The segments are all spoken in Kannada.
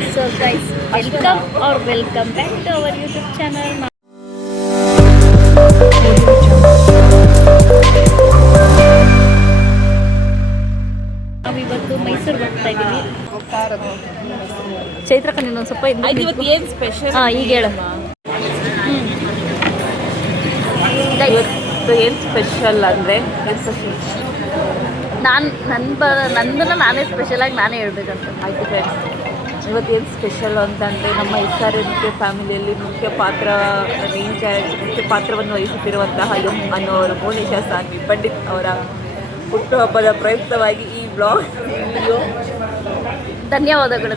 So guys, welcome back to our YouTube channel. ನಾವಿವತ್ತು ಮೈಸೂರಿಗೆ ಹೋಗ್ತಾ ಇದ್ದೀವಿ. ಚೈತ್ರಕ್ಕ ಇನ್ನೊಂದು ಸ್ವಲ್ಪ ಇವತ್ತು ಏನು ಸ್ಪೆಷಲ್? ಈಗ ಹೇಳಮ್ಮ. ಇವತ್ತು ಏನು ಸ್ಪೆಷಲ್ ಅಂದರೆ ನಂದನ್ನು ನಾನೇ ಸ್ಪೆಷಲಾಗಿ ನಾನೇ ಹೇಳ್ಬೇಕಂತ. ಆಯ್ತು ಫ್ರೆಂಡ್ಸ್, ಇವತ್ತೇನು ಸ್ಪೆಷಲ್ ಅಂತಂದರೆ ನಮ್ಮ SRNK ಫ್ಯಾಮಿಲಿಯಲ್ಲಿ ಮುಖ್ಯ ಪಾತ್ರವನ್ನು ವಹಿಸುತ್ತಿರುವಂತಹ ಎಂ ಅನ್ನೋರು ಮೋನಿಶಾ ಸಾನ್ವಿ ಪಂಡಿತ್ ಅವರ ಹುಟ್ಟುಹಬ್ಬದ ಪ್ರಯುಕ್ತವಾಗಿ ಈ ಬ್ಲಾಗ್ ವಿಡಿಯೋ. ಧನ್ಯವಾದಗಳು.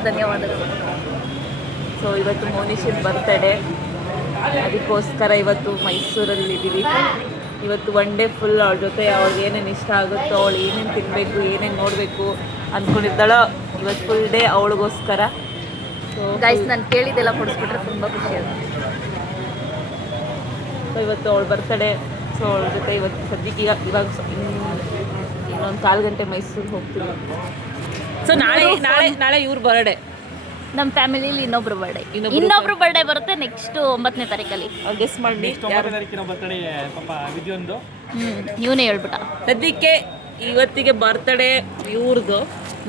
ಸೊ ಇವತ್ತು ಮೋನಿಶನ್ ಬರ್ತಡೇ, ಅದಕ್ಕೋಸ್ಕರ ಇವತ್ತು ಮೈಸೂರಲ್ಲಿದ್ದೀವಿ. ಇವತ್ತು ಒನ್ ಡೇ ಫುಲ್ ಅವಳ ಜೊತೆ ಅವ್ಳಿಗೆ ಏನೇನು ಇಷ್ಟ ಆಗುತ್ತೋ, ಅವಳು ಏನೇನು ತಿನ್ನಬೇಕು, ಏನೇನು ನೋಡಬೇಕು ಅಂದ್ಕೊಂಡಿದ್ದಾಳೋ, ಇವತ್ತು ಫುಲ್ ಡೇ ಅವಳಿಗೋಸ್ಕರ. ಸೊ ಗೈಸ್, ನಾನು ಕೇಳಿದ್ದೆಲ್ಲ ಕೊಡಿಸ್ಬಿಟ್ರೆ ತುಂಬ ಖುಷಿ ಆಗುತ್ತೆ. ಸೊ ಇವತ್ತು ಅವಳು ಬರ್ತಡೇ. ಸೊ ಅವಳ ಜೊತೆ ಇವತ್ತು ಸದ್ಯಕ್ಕೆ ಇವಾಗ ಇನ್ನೊಂದು 4 ಗಂಟೆ ಮೈಸೂರಿಗೆ ಹೋಗ್ತೀವಿ. ಸೊ ನಾಳೆ ಇವ್ರ ಬರ್ಡೇ. ನಮ್ಮ ಫ್ಯಾಮಿಲಿಲಿ ಇನ್ನೊಬ್ರು ಬರ್ಡೇ ಬರುತ್ತೆ ನೆಕ್ಸ್ಟ್ 9ನೇ ತಾರೀಕಲ್ಲಿ. ಅವ್ರು ಗೆಸ್ ಮಾಡಿ ಇವನೇ ಹೇಳ್ಬಿಟ್ಟ. ಸದ್ಯಕ್ಕೆ ಇವತ್ತಿಗೆ ಬರ್ತಡೇ ಇವ್ರದ್ದು,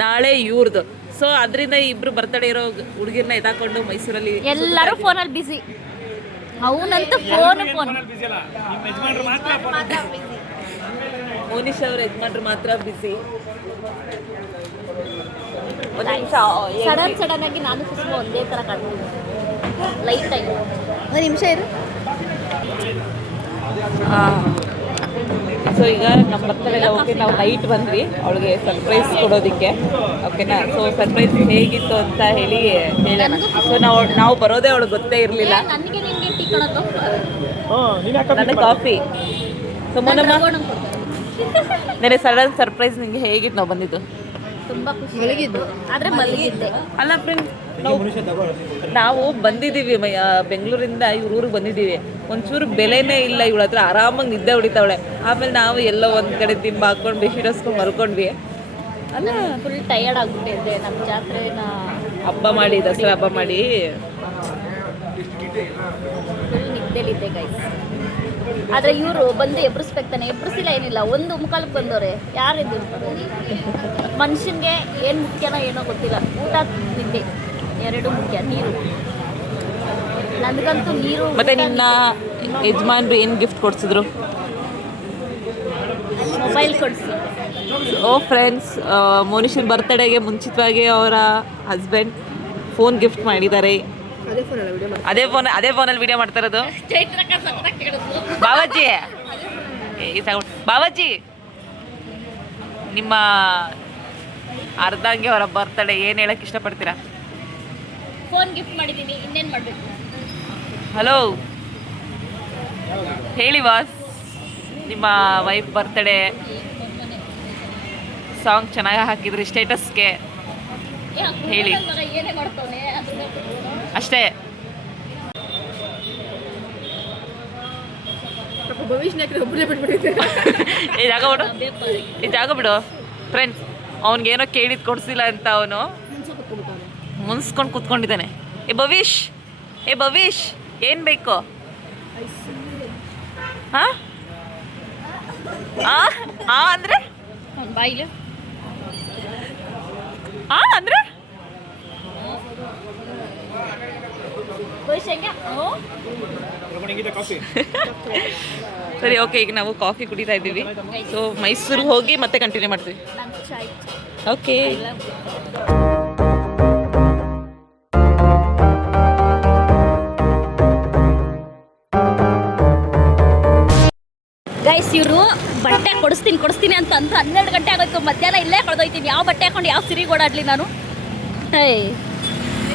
ನಾಳೆ ಇವ್ರದ್ದು. ಸೊ ಅದರಿಂದ ಇಬ್ರು ಬರ್ತಡೇ ಇರೋ ಹುಡುಗಿರ್ನ ಎತ್ತಾಕೊಂಡು ಮೈಸೂರಲ್ಲಿ ಎಲ್ಲರೂ ಫೋನಲ್ಲಿ ಬಿಸಿ. ಅವನಂತೂ ಫೋನ್ ಮೋನಿಶ್ ಅವ್ರ ಯಜಮಾನ್ರು ಮಾತ್ರ ಬಿಸಿ. ಸಡನ್ ಆಗಿ ನಾನು ಕುಸುಮ ಒಂದೇ ಥರ ಕಾಣ್ತೀನಿ. ಲೈಟ್ ಆಗಿ ಒಂದು ನಿಮಿಷ ಇರು. ಸೊ ಈಗ ನಮ್ಮ ಬರ್ತಡೇ ಓಕೆ, ನಾವು ನೈಟ್ ಬಂದ್ವಿ ಅವಳಿಗೆ ಸರ್ಪ್ರೈಸ್ ಕೊಡೋದಕ್ಕೆ. ಓಕೆನಾ? ಸೊ ಸರ್ಪ್ರೈಸ್ ಹೇಗಿತ್ತು ಅಂತ ಹೇಳೋಣ. ಸೊ ನಾವು ಬರೋದೇ ಅವಳಿಗೆ ಗೊತ್ತೇ ಇರಲಿಲ್ಲ. ನನಗೆ ನಿಮಗೆ ಟೀ ಕೊಡೋದು, ನನಗೆ ಕಾಫಿ. ಸೊ ಮೊನ್ನಮ್ಮ ನೆನೆ ಸಡನ್ ಸರ್ಪ್ರೈಸ್ ನಿಮಗೆ ಹೇಗಿತ್ತು ನಾವು ಬಂದಿದ್ದು? ತುಂಬ ಖುಷಿ ಆದರೆ ಮಲಗಿದ್ದೆ. ಅಲ್ಲ ಫ್ರೆಂಡ್, ನಾವು ಬಂದಿದ್ದೀವಿ ಬೆಂಗಳೂರಿಂದ ಇವ್ರ ಊರಿಗೆ ಬಂದಿದ್ದೀವಿ. ಒಂಚೂರು ಬೆಲೆನೇ ಇಲ್ಲ ಇವಳ ಹತ್ರ. ಆರಾಮಾಗಿ ನಿದ್ದೆ ಹೊಡಿತಾವಳೆ. ಆಮೇಲೆ ನಾವು ಎಲ್ಲೋ ಒಂದು ಕಡೆ ತಿಂಬ ಹಾಕ್ಕೊಂಡು ಬಿಸಿರಸ್ಕೊಂಡು ಮಲ್ಕೊಂಡ್ವಿ. ಅಲ್ಲ, ಫುಲ್ ಟಯರ್ಡ್ ಆಗಿಬಿಟ್ಟಿದ್ದೆ. ನಮ್ಮ ಜಾತ್ರೆನ ಹಬ್ಬ ಮಾಡಿ, ದಸರಾ ಹಬ್ಬ ಮಾಡಿ ಫುಲ್ ನಿದ್ದೆಲಿದ್ದೆ ಗೈಸ್. ಆದರೆ ಇವರು ಬಂದು ಎಬ್ರಿಸ್ಬೇಕಾನೆ. ಎಬ್ರಿಸಿಲ್ಲ, ಏನಿಲ್ಲ. ಒಂದು ಮುಖಾಲಕ್ಕೆ ಬಂದವ್ರೆ. ಯಾರಿದ್ದು ಮನುಷ್ಯನಿಗೆ ಏನು ಮುಖ್ಯನೋ ಏನೋ ಗೊತ್ತಿಲ್ಲ. ಊಟ, ನಿದ್ದೆ ಎರಡು ಮುಖ್ಯ. ನೀರು, ನನಗಂತೂ ನೀರು. ಮತ್ತೆ ನಿನ್ನ ಯಜಮಾನ್ರು ಏನು ಗಿಫ್ಟ್ ಕೊಡ್ಸಿದ್ರು? ಮೊಬೈಲ್ ಕೊಡಿಸಿ. ಓ ಫ್ರೆಂಡ್ಸ್, ಮೋನಿಶನ್ ಬರ್ತಡೇಗೆ ಮುಂಚಿತವಾಗಿ ಅವರ ಹಸ್ಬೆಂಡ್ ಫೋನ್ ಗಿಫ್ಟ್ ಮಾಡಿದ್ದಾರೆ. ಅದೇ ಫೋನಲ್ಲಿ ವಿಡಿಯೋ ಮಾಡ್ತಾ ಇರೋದು. ಬಾಬಾಜಿ, ನಿಮ್ಮ ಅರ್ಧಾಂಗಿ ಅವರ ಬರ್ತಡೇ ಏನು ಹೇಳಕ್ಕೆ ಇಷ್ಟಪಡ್ತೀರಾ? ಫೋನ್ ಗಿಫ್ಟ್ ಮಾಡಿದ್ದೀನಿ, ಇನ್ನೇನು ಮಾಡಬೇಕು? ಹಲೋ ಹೇಳಿ ಬಾಸ್, ನಿಮ್ಮ ವೈಫ್ ಬರ್ತಡೇ ಸಾಂಗ್ ಚೆನ್ನಾಗಿ ಹಾಕಿದ್ರಿ ಸ್ಟೇಟಸ್ಗೆ, ಹೇಳಿ ಅಷ್ಟೇ. ಈ ಜಾಗ ಬಿಡು ಫ್ರೆಂಡ್ಸ್. ಅವನಿಗೇನೋ ಕೇಳಿದ್ ಕೊಡ್ಸಿಲ್ಲ ಅಂತ ಅವನು ಮುನ್ಸ್ಕೊಂಡು ಕೂತ್ಕೊಂಡಿದ್ದಾನೆ. ಏ ಭವಿಷ್ ಏನು ಬೇಕು? ಅಂದ್ರೆ ಬಾಯಿಲು ಅಂದ್ರೆ ಸರಿ, ಓಕೆ. ಈಗ ನಾವು ಕಾಫಿ ಕುಡಿತಾ ಇದ್ದೀವಿ. ಸೊ ಮೈಸೂರಿಗೆ ಹೋಗಿ ಮತ್ತೆ ಕಂಟಿನ್ಯೂ ಮಾಡ್ತೀವಿ. ಓಕೆ. ಗೈಸ್, ಇವರು ಬಟ್ಟೆ ಕೊಡಿಸ್ತೀನಿ ಅಂತ 12 ಗಂಟೆ ಆಗೋಯ್ತು. ಮಧ್ಯಾಹ್ನ ಇಲ್ಲೇ ಕಳೆದೋಯ್ತೀನಿ. ಯಾವ ಬಟ್ಟೆ ಹಾಕೊಂಡು ಯಾವ ಸಿರಿಗೆ ಓಡಾಡ್ಲಿ ನಾನು?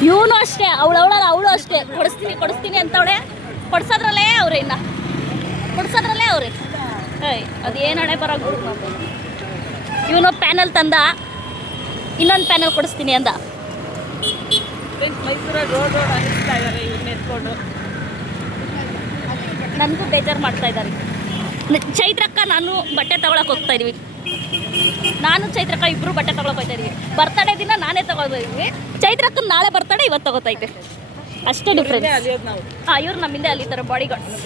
ಇವನು ಅಷ್ಟೇ, ಅವಳು ಅಷ್ಟೇ. ಕೊಡಿಸ್ತೀನಿ ಅಂತವಳೆ. ಕೊಡ್ಸೋದ್ರಲ್ಲೇ ಅವ್ರೆ ಅದೇನು ಹಣೆ ಬರೋದು. ಇವನು ಪ್ಯಾನಲ್ ತಂದ, ಇನ್ನೊಂದು ಪ್ಯಾನಲ್ ಕೊಡಿಸ್ತೀನಿ ಅಂದ. ಮೈಸೂರಲ್ಲಿ ರೋಡ್ ಅನಿಸ್ತಾ ಇದ್ದಾರೆ ಇವನ್ನ ಎತ್ಕೊಂಡು. ನನಗೂ ಬೇಜಾರು ಮಾಡ್ತಾ ಇದ್ದಾರೆ. ಚೈತ್ರಕ್ಕ ನಾನು ಬಟ್ಟೆ ತಗೊಳಕ್ಕೆ ಹೋಗ್ತಾ ಇದೀವಿ. ನಾನು ಚೈತ್ರಕ್ಕ ಇಬ್ರು ಬಟ್ಟೆ ತಗೊಳಕ್ ಹೋಗ್ತಾ ಇದೀವಿ. ಬರ್ತಡೇ ದಿನ ನಾನೇ ತಗೊಳ್ತಾ ಇದ್ವಿ. ಚೈತ್ರಕ್ಕನ ನಾಳೆ ಬರ್ತಡೇ ಇವತ್ತು ತಗೋತೈತೆ, ಅಷ್ಟೇ ಡಿಫ್ರೆನ್ಸ್. ಹಾಂ, ಇವ್ರು ನಮ್ಮಿಂದ ಅಲಿತಾರೆ ಬಾಡಿ ಗಾರ್ಡ್ಸ್.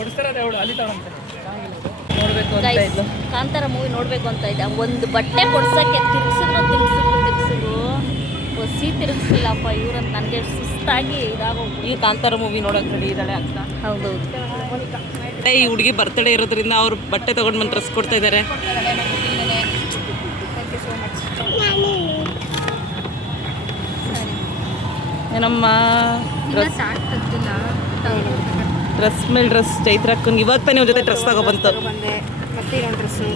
ಕಾಂತಾರ ಮೂವಿ ನೋಡಬೇಕು ಅಂತ ಇದೆ. ಒಂದು ಬಟ್ಟೆ ಕೊಡ್ಸೋಕ್ಕೆ ತಿರ್ಗಿಸಿದ್ರು ಹೊಸಿ ತಿರುಗಿಸ್ಲಿಲ್ಲಪ್ಪ ಇವ್ರಂತ. ನನಗೆ ಸುಸ್ತಾಗಿ ಇದಾಗೋಗ್ಬಿಟ್ಟು ಈ ಕಾಂತಾರ ಮೂವಿ ನೋಡೋಕೆ ರೆಡಿ ಇದ್ದಾಳೆ ಅಂತ. ಹೌದೌದು. ಈ ಹುಡುಗಿ ಬರ್ತಡೇ ಇರೋದ್ರಿಂದ ಅವ್ರು ಬಟ್ಟೆ ತೊಗೊಂಡು ಬಂದು ಡ್ರೆಸ್ ಕೊಡ್ತಾ ಇದ್ದಾರೆ. ಏನಮ್ಮ ಡ್ರೆಸ್ ಮೇಲೆ ಡ್ರೆಸ್ ಚೈತ್ರಕ್ಕಂಗೆ ಇವಾಗ ತಾನೇ ಅವ್ರ ಜೊತೆ ಡ್ರೆಸ್ ತಗೊಬಂತು. ಮತ್ತೆ ಇನ್ನೊಂದು ಡ್ರೆಸ್ಸು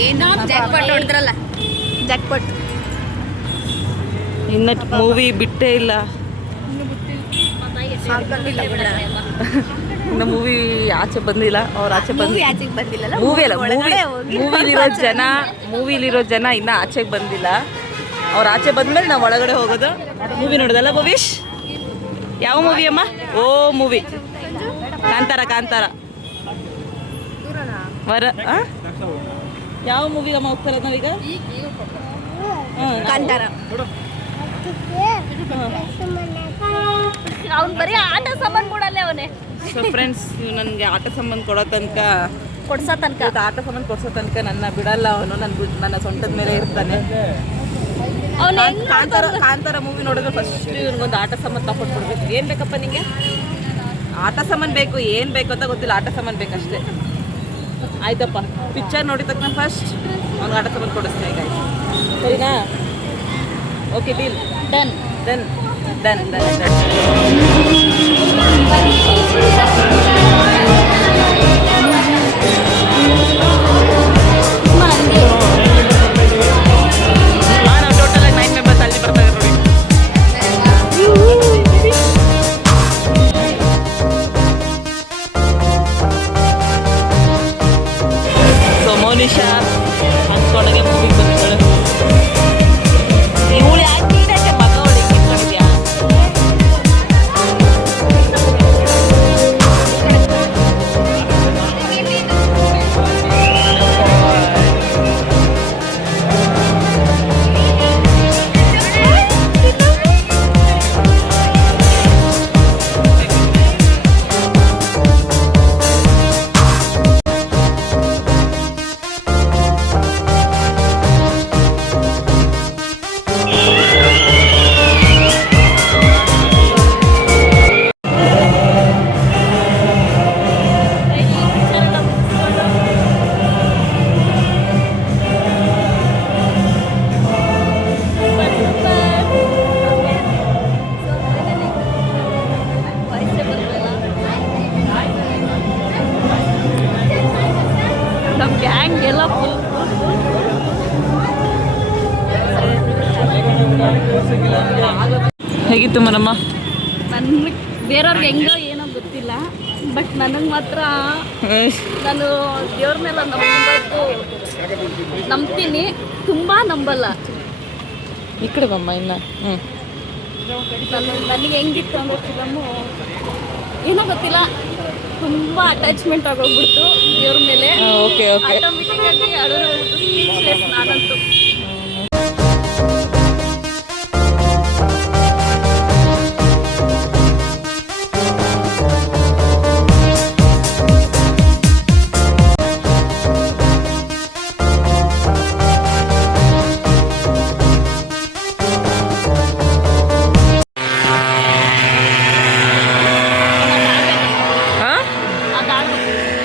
ಏನೋ ಜಾಕ್ಪಾಟ್ ಹೊಡೆದ್ರಲ್ಲ, ಜಾಕ್ಪಾಟ್. ಇನ್ನು ಮೂವಿ ಬಿಟ್ಟೇ ಇಲ್ಲ. ಇನ್ನು ಮೂವಿ ಆಚೆ ಬಂದಿಲ್ಲ. ಅವ್ರು ಆಚೆ ಆಚೆಗೆ ಬಂದಿಲ್ಲಲ್ಲ, ಮೂವಿ ಅಲ್ಲ, ಮೂವಿಲಿರೋ ಜನ ಇನ್ನೂ ಆಚೆಗೆ ಬಂದಿಲ್ಲ. ಅವ್ರು ಆಚೆ ಬಂದ್ಮೇಲೆ ನಾವು ಒಳಗಡೆ ಹೋಗೋದು. ಮೂವಿ ನೋಡೋದಲ್ಲ ಭವಿಷ್? ಯಾವ ಮೂವಿ ಅಮ್ಮ? ಓ ಮೂವಿ ಕಾಂತಾರ ವರ. ಯಾವ ಮೂವಿಗಮ್ಮ ಹೋಗ್ತಾರ ನಾವೀಗ? ಕಾಂತಾರ. ಅವ್ನು ಬರೀ ಆಟ ಸಾಮಾನು ಕೊಡಲ್ಲೇ ಅವನೇ. ಸೊ ಫ್ರೆಂಡ್ಸ್, ನೀವು ನನಗೆ ಆಟ ಸಾಮಾನು ಕೊಡೋ ತನಕ, ಕೊಡ್ಸೋ ತನಕ, ಆಟ ಸಾಮಾನು ಕೊಡ್ಸೋ ತನಕ ನನ್ನ ಬಿಡಲ್ಲ ಅವನು. ನನ್ನ ಸೊಂಟದ ಮೇಲೆ ಇರ್ತಾನೆ. ಅವನು ಕಾಂತಾರ ಮೂವಿ ನೋಡಿದ್ರೆ ಫಸ್ಟ್ ಇವನಿಗೊಂದು ಆಟ ಸಾಮಾನು ತಗೊಂಡ್ಬಿಡ್ಬೇಕು. ಏನು ಬೇಕಪ್ಪ ನಿಂಗೆ? ಆಟ ಸಾಮಾನು ಬೇಕು. ಏನು ಬೇಕು ಅಂತ ಗೊತ್ತಿಲ್ಲ, ಆಟ ಸಾಮಾನು ಬೇಕಷ್ಟೇ. ಆಯ್ತಪ್ಪ, ಪಿಕ್ಚರ್ ನೋಡಿದ ತಕ್ಷಣ ಫಸ್ಟ್ ಅವ್ನಿಗೆ ಆಟ ಸಾಮಾನು ಕೊಡಿಸ್ತೀನಿ ಈಗ. ಸರಿನಾ? Okay, deal. Done. Done done done done. Total 9 members ಅಲ್ಲಿ ಬರ್ತಾರೆ ನೋಡಿ. ಸೊ ಮೋನಿಶಾ ಅನ್ಕೊಂಡಾಗೆ ಮೂವಿಗೆ ಬಂದ್ಕೊಳ್ಳಿ. ಇವಳು ಯಾಕೆ ನೀಡಕ್ಕೆ ಮಗ ಒಳಗೆ ಇಟ್ಕೊಂಡಿದ್ಯಾ? ನಮ್ಮ ಗ್ಯಾಂಗ್ ಎಲ್ಲ ಫುಲ್. ಹೇಗಿತ್ತು ಮನಮ್ಮ? ನನಗೆ ಬೇರೆಯವ್ರಿಗೆ ಹೆಂಗೋ ಏನೋ ಗೊತ್ತಿಲ್ಲ, ಬಟ್ ನನಗೆ ಮಾತ್ರ ನಾನು ದೇವ್ರನ್ನೆಲ್ಲ ನಂಬ್ತೀನಿ, ತುಂಬ ನಂಬಲ್ಲ. ಈ ಕಡೆ ಬಮ್ಮ ಇನ್ನು. ನನಗೆ ಹೆಂಗಿತ್ತು ಅಂದರೆ ಫಿಲಮು ಏನೋ ಗೊತ್ತಿಲ್ಲ, ತುಂಬ ಅಟ್ಯಾಚ್ಮೆಂಟ್ ಆಗೋಗ್ಬಿಡ್ತು ದೇವ್ರ ಮೇಲೆ. Okay okay. ಆಟೋಮೆಟಿಕ್ಕಾಗಿ ಅಳೋರು ಸ್ಪೀಚ್ಲೆಸ್ ನಾನಂತೂ.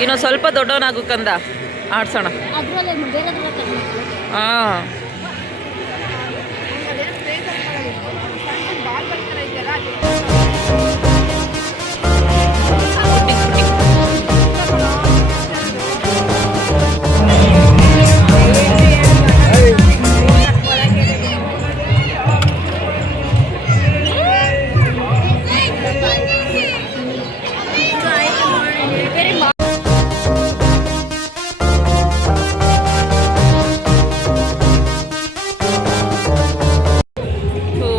ಇನ್ನೊಂದು ಸ್ವಲ್ಪ ದೊಡ್ಡವನಾಗು ಕಂದ, ಆಡ್ಸೋಣ. ಅದರಲ್ಲೇ ಬೇರೆ ಹಾಂ,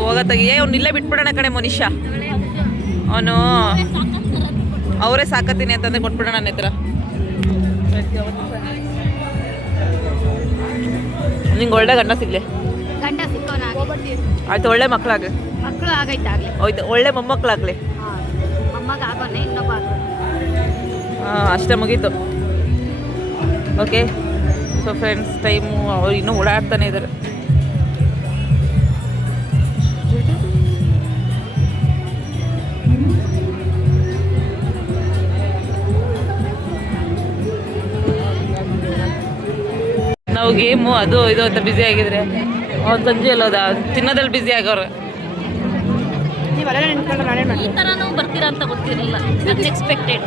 ಹೋಗತ್ತಾಗಿ ಅವ್ನು ಇಲ್ಲೇ ಬಿಟ್ಬಿಡೋಣ ಕಡೆ ಮನುಷ್ಯ. ಅವನು ಅವರೇ ಸಾಕತ್ತೀನಿ ಅಂತಂದ್ರೆ ಕೊಟ್ಬಿಡೋಣ ನನ್ನ ಹತ್ರ. ನಿಂಗೆ ಒಳ್ಳೆ ಗಂಡ ಸಿಗ್ಲಿ, ಗಂಡ ಸಿಕ್ಕೋನಾಗಿ ಆಯ್ತು. ಒಳ್ಳೆ ಮಕ್ಕಳಾಗಲಿ, ಮಕ್ಕಳು ಆಗೈತಾಗ್ಲಿ. ಹೋಯ್ತು. ಒಳ್ಳೆ ಮೊಮ್ಮಕ್ಕಳಾಗಲಿ. ಅಮ್ಮಗೆ ಆಗೋನೆ ಇನ್ನೊಬ್ಬ ಆಗೋನೆ. ಹಾಂ, ಅಷ್ಟೇ ಮುಗೀತು. ಓಕೆ. ಸೊ ಫ್ರೆಂಡ್ಸ್, ಟೈಮು ಅವ್ರು ಇನ್ನೂ ಓಡಾಡ್ತಾನೆ ಇದ್ದಾರೆ. ನಾವು ಗೇಮು ಅದು ಇದು ಅಂತ ಬ್ಯುಸಿ ಆಗಿದ್ರೆ ಅವ್ನು ಸಂಜೆ ಎಲ್ಲೋದ ತಿನ್ನೋದ್ರಲ್ಲಿ ಬ್ಯುಸಿ ಆಗೋರು. ನೀವೆಲ್ಲ ನಿಂತ್ಕೊಂಡು ನಾನೇ ಈ ಥರನೂ ಬರ್ತೀರಾ ಅಂತ ಗೊತ್ತಿರಲಿಲ್ಲ, ಅನ್ಎಕ್ಸ್ಪೆಕ್ಟೆಡ್.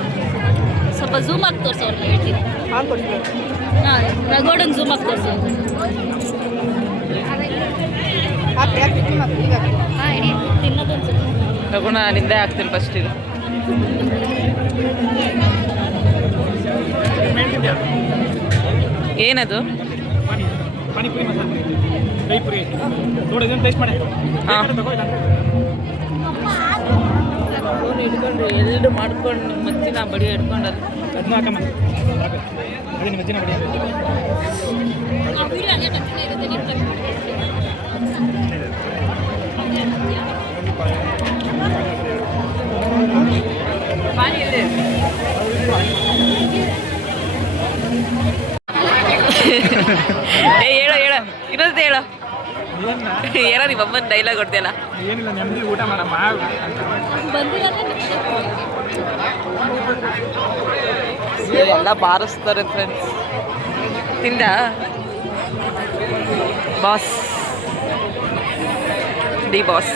ಸ್ವಲ್ಪ ಝೂಮ್ ಆಗಿ ತೋರಿಸು ಅವ್ರನ್ನ, ಹೇಳ್ತೀನಿ. ಮಾಡ್ಕೊಡ್ತೀನಿ. ಹಾಂ, ರಗೋಡನ್ ಝೂಮ್ ಆಗಿ ತೋರಿಸು. ಹಾಕಿ ಹಾಕಿ ಈಗ ಹಾಂ, ಇಡೀ ತಿನ್ನೋದೊಂದು ತಗೊಂಡು ನಿಂದೆ ಹಾಕ್ತೀನಿ ಫಸ್ಟ್. ಇದು ಏನದು? ಪಾನಿಪುರಿ ಮಸಾಲೆ ದಹಿ ಪುರಿ ನೋಡಿ, ಇದನ್ನು ಟೇಸ್ಟ್ ಮಾಡಿ. ಫೋನ್ ಹಿಡ್ಕೊಂಡು ಎರಡು ಮಾಡ್ಕೊಂಡು ಮಚ್ಚಿನ ಬಡಿ ಹಿಡ್ಕೊಂಡು ಅದು ಅದನ್ನ ಹಾಕಮ್ಮ, ಅದೇ ನಿಮ್ಮ ಅಜ್ಜಿನ ಬಡಿ. ವಿಡಿಯೋ ಅದೇ ಕಂಟಿನ್ಯೂ ಇರುತ್ತೆ, ನೀವು ಕಟ್ ಪಾನಿ ಇದೆ. ಹೇಳೋ ಇನ್ನೊಂದು ಹೇಳೋ. ಏನೋ ನಿಮ್ಮ ಅಮ್ಮನ ಡೈಲಾಗ್ ಕೊಡ್ತೀಯಲ್ಲ. ಏನಿಲ್ಲ, ನೆಮ್ಮದಿ ಊಟ ಮಾಡಮ್ಮ. ಎಲ್ಲ ಬಾರಿಸ್ತಾರೆ ಫ್ರೆಂಡ್ಸ್. ತಿಂದ ಬಾಸ್ ಡಿ ಬಾಸ್.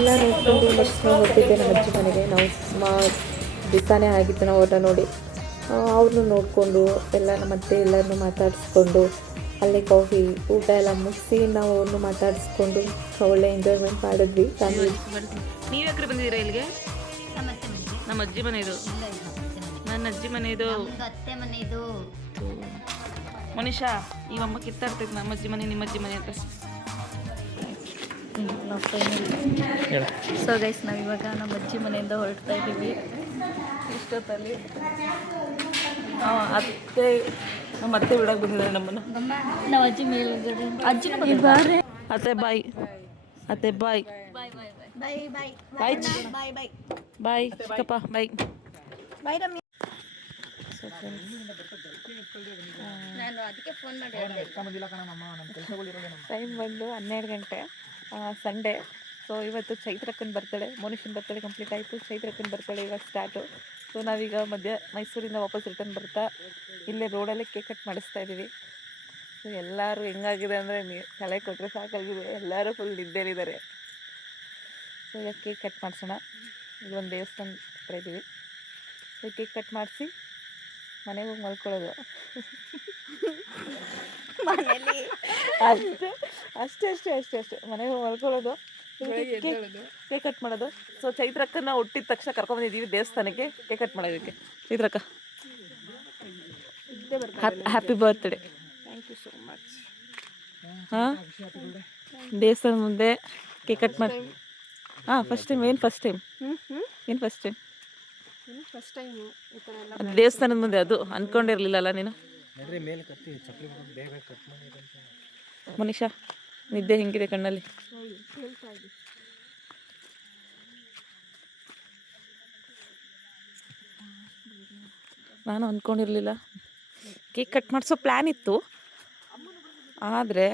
ಎಲ್ಲ ನೋಡ್ಕೊಂಡು ನೆಕ್ಸ್ಟ್ ನಾವು ಹೋಗ್ತಿದ್ದೆ ನಮ್ಮ ಅಜ್ಜಿ ಮನೆಗೆ. ನಾವು ಸುಮಾರು ದಿವಸನೇ ಆಗಿತ್ತು ನಾವು ಊಟ ನೋಡಿ. ಅವ್ರನ್ನೂ ನೋಡಿಕೊಂಡು ಎಲ್ಲ ನಮ್ಮ ಅತ್ತೆ ಎಲ್ಲರನ್ನೂ ಮಾತಾಡಿಸ್ಕೊಂಡು ಅಲ್ಲೇ ಕಾಫಿ ಊಟ ಎಲ್ಲ ಮುಗಿಸಿ ನಾವು ಅವ್ರನ್ನೂ ಮಾತಾಡಿಸ್ಕೊಂಡು ಒಳ್ಳೆ ಎಂಜಾಯ್ಮೆಂಟ್ ಮಾಡಿದ್ವಿ ಫ್ಯಾಮಿಲಿ. ನೀವು ಯಾಕ್ರೆ ಬಂದಿದ್ದೀರಾ ಇಲ್ಲಿಗೆ? ನಮ್ಮ ಅಜ್ಜಿ ಮನೆ ಇದು. ನನ್ನ ಅಜ್ಜಿ ಮನೆ ಇದು. ಅತ್ತೆ ಮನೆ ಇದು. ಮನುಷ್ಯ ಇವಮ್ಮ ಕಿತ್ತಾಡ್ತೈತೆ ನಮ್ಮ ಅಜ್ಜಿ ಮನೆ ನಿಮ್ಮ ಅಜ್ಜಿ ಮನೆ ಅಂತ. ಸೊ ಗೈಸ್, ನಾವಿವಾಗ ನಮ್ಮ ಅಜ್ಜಿ ಮನೆಯಿಂದ ಹೊರಡ್ತಾ ಇದ್ದೀವಿ. ಇಷ್ಟೊತ್ತಲ್ಲಿ ಅತ್ತೆ ನಮ್ಮ ಅತ್ತೆ ಬಿಡಕ್ಕೆ ಬಂದಿದ್ದಾರೆ ನಮ್ಮನ್ನು. ನಾವು ಅಜ್ಜಿ ಮೇಲ್ಗಡೆ ಅಜ್ಜಿನೂ ಬಂದಿದ್ದಾರೆ. ಅತ್ತೆ ಬಾಯ್, ಅತ್ತೆ ಬಾಯ್, ಬಾಯ್ ಬಾಯ್ ಬಾಯ್ ಬಾಯ್ ಬಾಯ್ ಬಾಯ್ ಬಾಯ್ ಬಾಯ್ ಬಾಯ್ ಚಿಕ್ಕಪ್ಪ ಬಾಯ್. ಬಾಯ್ ರಮ್ಯ. ನಾನು ಅದಕ್ಕೆ ಫೋನ್ ಮಾಡಿ ಹೇಳಿದೆ. ಟೈಮ್ ಬಂದು 12 ಗಂಟೆ, ಸಂಡೇ. ಸೊ ಇವತ್ತು ಚೈತ್ರಕ್ಕನ ಬರ್ತಡೆ, ಮನುಷ್ಯನ ಬರ್ತಡೆ ಕಂಪ್ಲೀಟ್ ಆಯಿತು. ಚೈತ್ರಕ್ಕನ ಬರ್ತಡೆ ಇವಾಗ ಸ್ಟಾರ್ಟು. ಸೊ ನಾವೀಗ ಮೈಸೂರಿಂದ ವಾಪಸ್ ರಿಟರ್ನ್ ಬರ್ತಾ ಇಲ್ಲೇ ರೋಡಲ್ಲೇ ಕೇಕ್ ಕಟ್ ಮಾಡಿಸ್ತಾ ಇದ್ದೀವಿ. ಸೊ ಎಲ್ಲರೂ ಹೆಂಗಾಗಿದೆ ಅಂದರೆ ತಲೆ ಕೊಟ್ಟರೆ ಸಾಕಾಗಿದೆ, ಎಲ್ಲರೂ ಫುಲ್ ನಿದ್ದೆಲಿದ್ದಾರೆ. ಸೊ ಈಗ ಕೇಕ್ ಕಟ್ ಮಾಡಿಸೋಣ. ಈಗ ಒಂದು ದೇವಸ್ಥಾನ ಹತ್ರ ಇದ್ದೀವಿ. ಸೊ ಕೇಕ್ ಕಟ್ ಮಾಡಿಸಿ ಮನೆಗೆ ಹೋಗಿ ಮಲ್ಕೊಳ್ಳೋದು. ಮನೇಲಿ ಅಷ್ಟೇ ಮನೆಗೆ ಹೋಗಿ ಮಲ್ಕೊಳ್ಳೋದು, ಕೇಕ್ ಕಟ್ ಮಾಡೋದು. ಸೊ ಚೈತ್ರಕ್ಕನ ಹುಟ್ಟಿದ ತಕ್ಷಣ ಕರ್ಕೊಂಡ್ಬಂದಿದ್ದೀವಿ ದೇವಸ್ಥಾನಕ್ಕೆ ಕೇಕ್ ಕಟ್ ಮಾಡೋದಕ್ಕೆ. ಚೈತ್ರಕ್ಕ happy birthday. Thank you so much. ಹಾಂ, ದೇವಸ್ಥಾನ ಮುಂದೆ ಕೇಕ್ ಕಟ್ ಮಾಡಿ. ಹಾಂ, ಫಸ್ಟ್ ಟೈಮ್. ಏನು ಫಸ್ಟ್ ಟೈಮ್? ಫಸ್ಟ್ ಟೈಮು ಈ ಥರ ಎಲ್ಲ. ಅದು ದೇವಸ್ಥಾನದ ಮುಂದೆ, ಅದು ಅಂದ್ಕೊಂಡಿರಲಿಲ್ಲಲ್ಲ ನೀನು? ಮನೀಷಾ, ನಿದ್ದೆ ಹೆಂಗಿದೆ ಕಣ್ಣಲ್ಲಿ? ನಾನು ಅಂದ್ಕೊಂಡಿರಲಿಲ್ಲ. ಕೇಕ್ ಕಟ್ ಮಾಡಿಸೋ ಪ್ಲ್ಯಾನ್ ಇತ್ತು, ಆದರೆ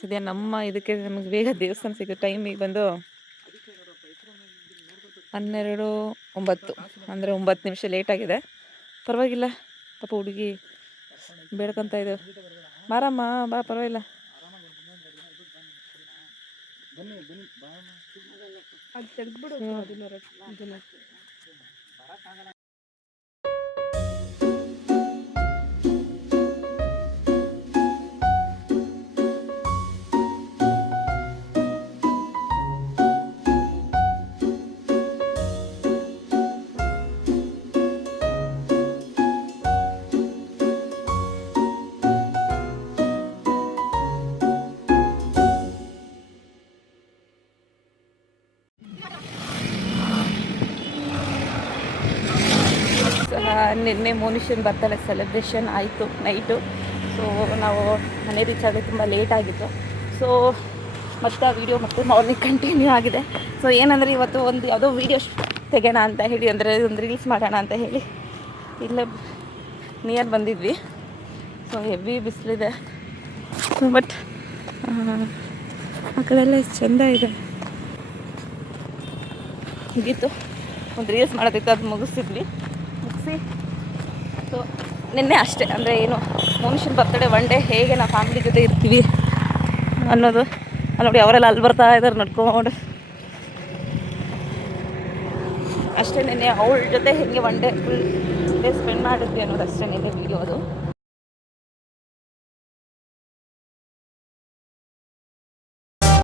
ಸದ್ಯ ನಮ್ಮ ಇದಕ್ಕೆ ನಮಗೆ ಬೇಗ ದೇವಸ್ಥಾನ ಸಿಗೋ ಟೈಮಿಗೆ ಬಂದು 12:09 ಅಂದರೆ 9 ನಿಮಿಷ ಲೇಟಾಗಿದೆ. ಪರವಾಗಿಲ್ಲ, ಪಾಪ ಹುಡುಗಿ ಬೇಡ್ಕೊತ ಇದ್ದೇವೆ. ಬಾರಮ್ಮ ಬಾ, ಪರವಾಗಿಲ್ಲ. ಅದು ತೆಗೆದ್ಬಿಡು. ನಿನ್ನೆ ಮೋನಿಷನ್ ಬರ್ತಡೇ ಸೆಲೆಬ್ರೇಷನ್ ಆಯಿತು ನೈಟು. ಸೊ ನಾವು ಮನೆ ರೀಚ್ ಆಗೋದು ತುಂಬ ಲೇಟ್ ಆಗಿತ್ತು. ಸೊ ಮತ್ತೆ ಆ ವಿಡಿಯೋ ಮತ್ತೆ ಮಾರ್ನಿಂಗ್ ಕಂಟಿನ್ಯೂ ಆಗಿದೆ. ಸೊ ಏನಂದರೆ ಇವತ್ತು ಒಂದು ಯಾವುದೋ ವೀಡಿಯೋ ತೆಗೆಯೋಣ ಅಂತ ಹೇಳಿ, ಅಂದರೆ ಒಂದು ರೀಲ್ಸ್ ಮಾಡೋಣ ಅಂತ ಹೇಳಿ ಇಲ್ಲೇ ನಿಯರ್ ಬಂದಿದ್ವಿ. ಸೊ ಹೆವಿ ಬಿಸಿಲಿದೆ. ಸೊ ಬಟ್ ಆ ಕಡೆ ಎಲ್ಲ ಎಷ್ಟು ಚೆಂದ ಇದೆ. ಮುಗೀತು, ಒಂದು ರೀಲ್ಸ್ ಮಾಡೋದಿತ್ತು, ಅದು ಮುಗಿಸಿದ್ವಿ. ಮುಗಿಸಿ ಸೊ ನಿನ್ನೆ ಅಷ್ಟೇ, ಅಂದರೆ ಏನು ಮನುಷ್ಯನ ಬರ್ತಡೇ ಒನ್ ಡೇ ಹೇಗೆ ನಾವು ಫ್ಯಾಮಿಲಿ ಜೊತೆ ಇರ್ತೀವಿ ಅನ್ನೋದು. ನೋಡಿ ಅವರೆಲ್ಲ ಅಲ್ಲಿ ಬರ್ತಾ ಇದ್ದಾರೆ ನಡ್ಕೊಂಡು ಅಷ್ಟೇ. ನಿನ್ನೆ ಅವಳ ಜೊತೆ ಹೇಗೆ one day full day spend ಮಾಡಿದ್ವಿ ಅನ್ನೋದು ಅಷ್ಟೇ ನಿನ್ನೆ ವೀಡಿಯೋ ಅದು.